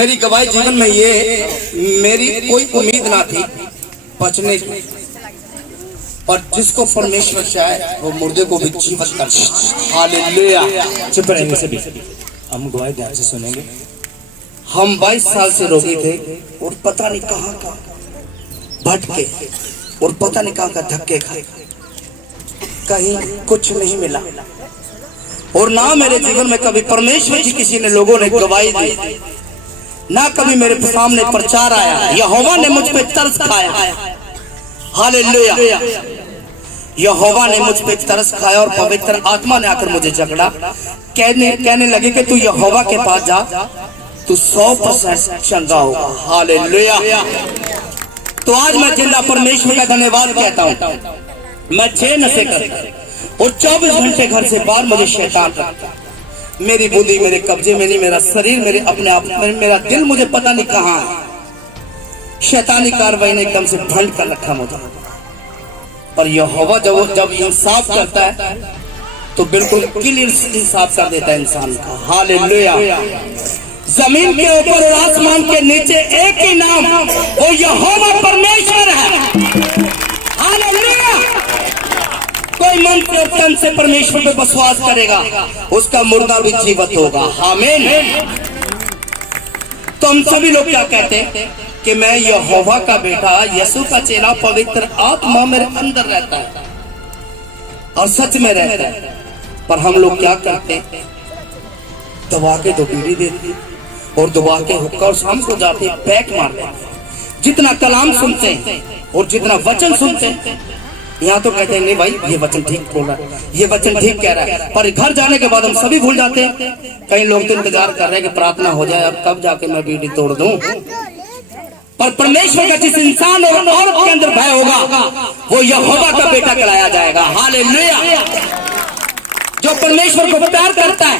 मेरी गवाही जीवन में ये मेरी कोई उम्मीद ना थी बचने की, पर जिसको परमेश्वर चाहे वो मुर्दे को भी जीवित कर। हालेलुया। चुप रहेंगे सभी, हम गवाही ध्यान से सुनेंगे। हम 22 साल से रोगी थे और पता नहीं कहाँ का भटके और पता नहीं कहाँ का धक्के खाए, कहीं कुछ नहीं मिला। और ना मेरे जीवन में कभी परमेश्वर की किसी ने लोगों ने गवाही दी, ना कभी मेरे सामने प्रचार आया। यहोवा ने मुझ पे तरस खाया। हालेलुया। यहोवा ने मुझ पे तरस खाया और पवित्र आत्मा ने आकर मुझे जकड़ा, कहने लगे कि तू यहोवा के पास जा, तू 100% चंगा होगा। हालेलुया। तो आज मैं जिंदा परमेश्वर का धन्यवाद कहता हूँ। मैं 6 नशे करता और 24 घंटे घर से बाहर मुझे शैतान रखता। मेरी बुद्धि मेरे कब्जे में नहीं, मेरा शरीर मेरे अपने आप में, मेरा दिल मुझे पता नहीं कहाँ है। शैतानी कार्रवाई ने एकदम से भंड कर रखा मुझे। पर यहोवा जब इंसाफ करता है तो बिल्कुल क्लियर इंसाफ कर देता है इंसान का। हालेलुया। जमीन के ऊपर और आसमान के नीचे एक ही नाम, वो यहोवा परमेश्वर है। हालेलुया। कोई मन से तन से परमेश्वर पे विश्वास करेगा, उसका मुर्दा भी जीवित होगा। आमीन। तो हम सभी लोग क्या कहते हैं कि मैं यहोवा का बेटा, यीशु का चेला, पवित्र आत्मा मेरे अंदर रहता है और सच में रहता है। पर हम लोग क्या करते हैं, दबा के तो बीड़ी देते और दबा के हुक्का और शाम को जाते पैक मारते हैं। जितना कलाम सुनते हैं और जितना वचन सुनते हैं, यहाँ तो कहते हैं नहीं भाई ये वचन ठीक बोल रहा है, ये वचन ठीक कह रहा है, पर घर जाने के बाद हम सभी भूल जाते हैं। कई लोग तो इंतजार कर रहे हैं कि प्रार्थना हो जाए, अब कब जाके मैं बीड़ी तोड़ दूं। पर परमेश्वर का जिस इंसान और औरत के अंदर भय होगा, वो यहोवा का बेटा कहलाया जाएगा। हालेलुया। जो परमेश्वर को प्यार करता है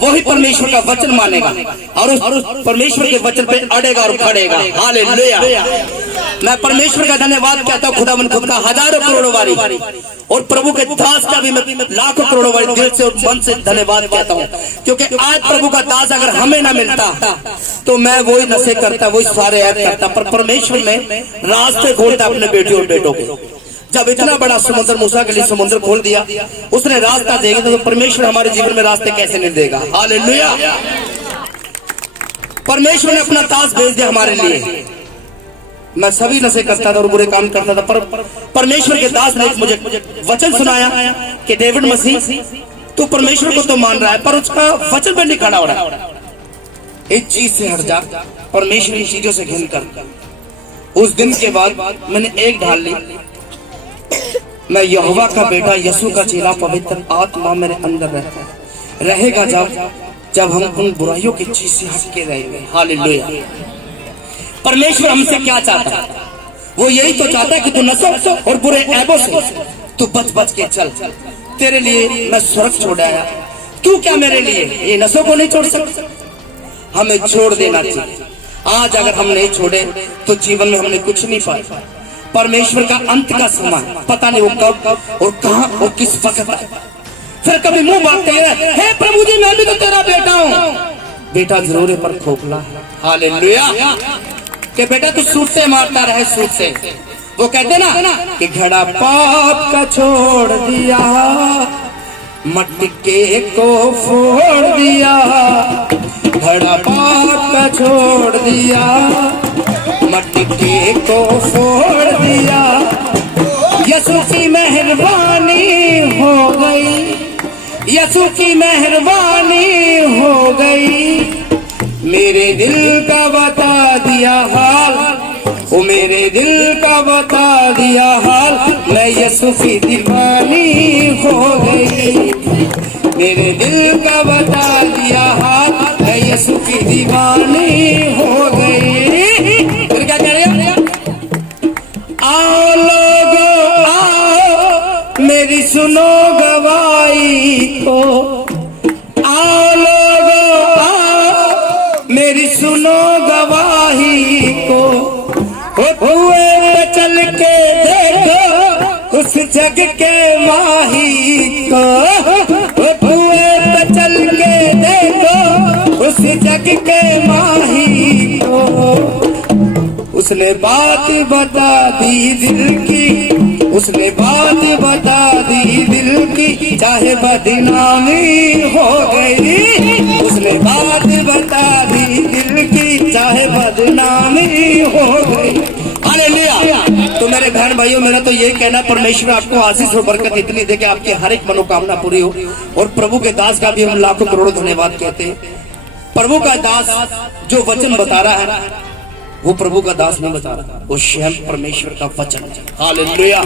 वही परमेश्वर का वचन मानेगा और उस परमेश्वर के वचन पे अड़ेगा और खड़ेगा। हालेलुया। मैं परमेश्वर का धन्यवाद कहता हूँ, खुदावन खुद का हजारों करोड़ों बारी, और प्रभु के दास का भी मैं लाखों करोड़ों बारी दिल से और मन से धन्यवाद कहता हूँ। क्योंकि आज प्रभु का दास अगर हमें ना मिलता तो मैं वही नशे करता, वही सारे ऐप करता। पर परमेश्वर ने रास्ते खोलता अपने बेटियों और बेटों के। जब इतना बड़ा समुद्र मूसा के लिए समुद्र खोल दिया, उसने रास्ता देगा, तो परमेश्वर हमारे जीवन में रास्ते कैसे नहीं देगा। हालेलुया। परमेश्वर ने अपना दास भेज दिया हमारे लिए। मैं सभी नशे करता था और बुरे काम करता था, पर परमेश्वर के दास ने मुझे वचन सुनाया कि डेविड मसीह तू परमेश्वर को तो मान रहा है पर उसका वचन पर नहीं खड़ा हो रहा है। एक चीज से हट जा, परमेश्वर की चीजों से घिन कर। उस दिन के बाद मैंने एक ढाल ली, मैं यहोवा का बेटा, यीशु का चेला, पवित्र आत्मा मेरे अंदर रहेगा जब हम उन बुराइयों की चीज से हट के रहेंगे। हालेलुया। परमेश्वर हमसे क्या चाहता है? वो यही तो चाहता है कि तू नशों और बुरे ऐबों से तू बच के चल। तेरे लिए मैं स्वर्ग छोड़ आया, तू क्या मेरे लिए ये नशों को नहीं छोड़ सकता? हमें छोड़ देना चाहिए। आज अगर हम नहीं छोड़े तो जीवन में हमने कुछ नहीं पाया। परमेश्वर का अंत का समय पता नहीं वो कब और कहां और किस वक्त है। फिर कभी मुंह मारते हैं, हे प्रभु जी मैं भी तो तेरा बेटा हूं। बेटा जरूर है पर खोखला है। हालेलुया। कि बेटा तू सूट से मारता रहे, सूट से। वो कहते ना कि घड़ा पाप का छोड़ दिया, मटके को फोड़ दिया। घड़ा पाप का छोड़ दिया, मटके को फोड़ दिया। यीशु की मेहरबानी हो गई, यीशु की मेहरबानी हो गई। मेरे दिल का बता दिया हाल, वो मेरे दिल का बता दिया हाल। मैं यीशु की दीवानी हो गई। मेरे दिल का बता दिया हाल, मैं यीशु की दीवानी हो गई। फिर क्या कह रहे हैं? आओ लोगों आओ, मेरी सुनो गवाही को। आओ लोगों आओ, मेरी सुनो गवाही को। हुए पे चल के देखो उस जग के माही को। हुए पे चल के देखो उस जग के माही उसने बात बता दी दिल की, उसने बात बता दी दिल की, चाहे बदनामी हो गई। उसने बात बता दी दिल की, चाहे बदनामी हो गई। हालेलुया। तो मेरे बहन भाइयों, मेरा तो ये कहना, परमेश्वर आपको आशीष और बरकत इतनी दे कि आपकी हर एक मनोकामना पूरी हो। और प्रभु के दास का भी हम लाखों करोड़ों धन्यवाद कहते हैं। प्रभु का दास जो वचन बता रहा है, वो प्रभु का दास नहीं बता रहा, वो स्वयं परमेश्वर का वचन है। हालेलुया।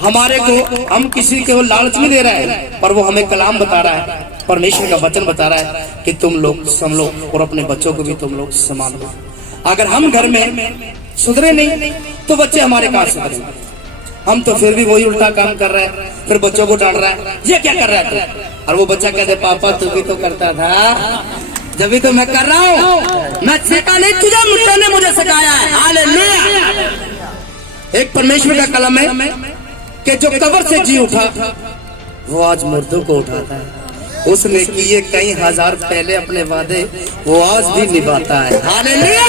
हमारे को, हम किसी को लालच नहीं दे रहे हैं, पर वो हमें कलाम बता रहा है, परमेश्वर का वचन बता रहा है कि तुम लोग संभलो और अपने बच्चों को भी तुम लोग संभालो। अगर हम घर में सुधरे नहीं तो बच्चे हमारे कहां सुधरेंगे? हम तो फिर भी वही उल्टा काम कर रहे हैं, फिर बच्चों को डांट रहा है, ये क्या कर रहा है? और वो बच्चा कहते, पापा तू भी तो करता था, जब भी तो मैं कर रहा हूँ, मैं सीखा नहीं, तुझे मुझे ने मुझे सिखाया है। हालेलुया। एक परमेश्वर का कलम है कि जो कब्र से जी उठा वो आज मुर्दों को उठाता है। उसने किए कई हजार पहले अपने वादे, वो आज भी निभाता है। हालेलुया।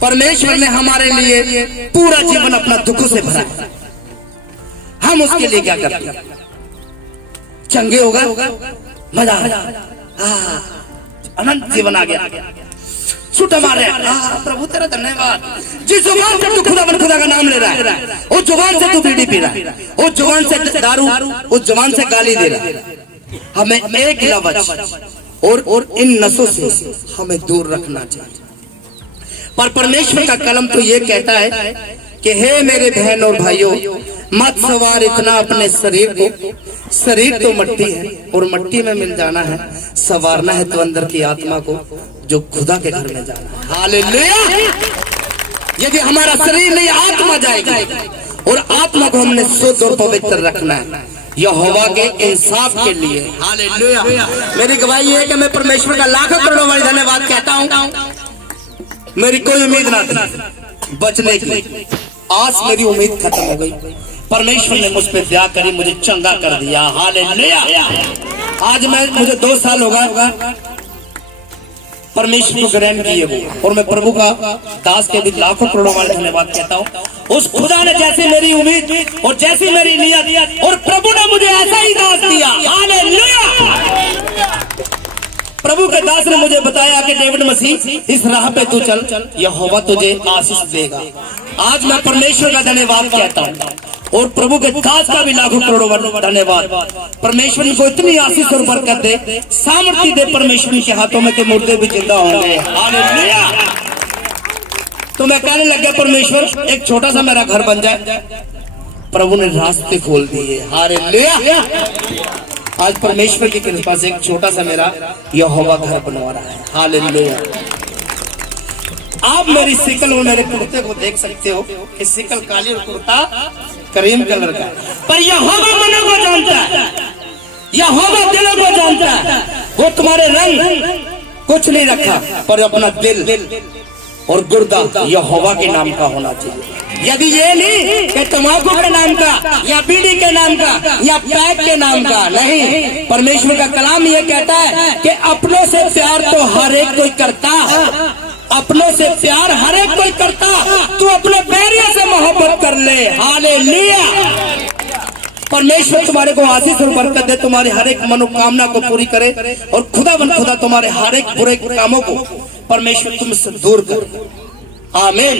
परमेश्वर ने हमारे लिए पूरा जीवन अपना दुखों से भरा, हम उसके लिए क्या करते हैं? चंगे होगा, मजा अनंत जीवन आ गया, छूटा मार रहे हैं। प्रभु तेरा धन्यवाद। जिस जुबान से तू खुदा का नाम ले रहा है, उस जुबान से तू बीड़ी पी रहा है, उस जुबान से दारू, उस जुबान से गाली दे रहा है। हमें एक लफ्ज और इन नसों से हमें दूर रखना चाहिए। पर परमेश्वर का कलम तो ये कहता है कि हे मेरे बहन और भाइयों, मत सवार इतना अपने शरीर को। शरीर तो मट्टी है और मट्टी में मिल जाना है, सवारना है तो अंदर की आत्मा को, जो खुदा के घर में जाना है। हालेलुया। यदि हमारा शरीर नहीं, आत्मा जाएगी, और आत्मा को हमने शुद्ध और पवित्र रखना है यहोवा के इंसाफ के लिए। हालेलुया। मेरी गवाही है कि मैं परमेश्वर का लाखों करोड़ों बार धन्यवाद कहता हूँ। मेरी कोई उम्मीद ना थी बचने की, आज मेरी उम्मीद खत्म हो गई। परमेश्वर ने मुझ पे दया करी, मुझे चंगा कर दिया। हालेलुया। आज मुझे 2 साल होगा परमेश्वर को ग्रहण किए वो, और मैं प्रभु का दास के भी लाखों करोड़ों बार धन्यवाद कहता हूँ। उस खुदा ने जैसे मेरी उम्मीद और जैसी मेरी नियत, और प्रभु ने मुझे ऐसा ही दास दिया। हालेलुया। प्रभु के दास ने मुझे बताया कि डेविड मसीह, इस राह पे तू चल, यहोवा तुझे आशीष देगा। आज मैं परमेश्वर का धन्यवाद कहता हूँ, और प्रभु के दास का भी लाखों करोड़ों धन्यवाद। परमेश्वर को इतनी आशीष और बरकत दे, सामर्थ्य दे परमेश्वर के हाथों में, के मुर्दे भी जिंदा होंगे। हालेलुया। तो मैं कहने लग गया, परमेश्वर एक छोटा सा मेरा घर बन जाए। प्रभु ने रास्ते खोल दिए। हालेलुया। आज परमेश्वर की कृपा से एक छोटा सा मेरा यहोवा घर बनवा रहा है। हालेलुया। आप मेरी शिकल और मेरे कुर्ते को देख सकते हो कि शिकल काली और कुर्ता क्रीम कलर का, पर यहोवा मनों को जानता है, यहोवा दिलों को जानता है। वो तुम्हारे रंग कुछ नहीं रखा, पर अपना दिल और गुर्दा यहोवा के नाम का होना चाहिए। यदि ये नहीं कि तम्बाकू के नाम का, या बीड़ी के नाम का, या पैक के नाम का, नहीं। परमेश्वर का कलाम ये कहता है कि अपनों से प्यार तो हर एक कोई करता, अपनों से प्यार हर एक कोई करता, तू अपने बैरियों से मोहब्बत कर ले। हालेलुया। परमेश्वर तुम्हारे को आशीष और बरकत दे, तुम्हारी हर एक मनोकामना को पूरी करे, और खुदा तुम्हारे हर एक बुरे कामों को परमेश्वर तुमसे दूर करे। आमीन।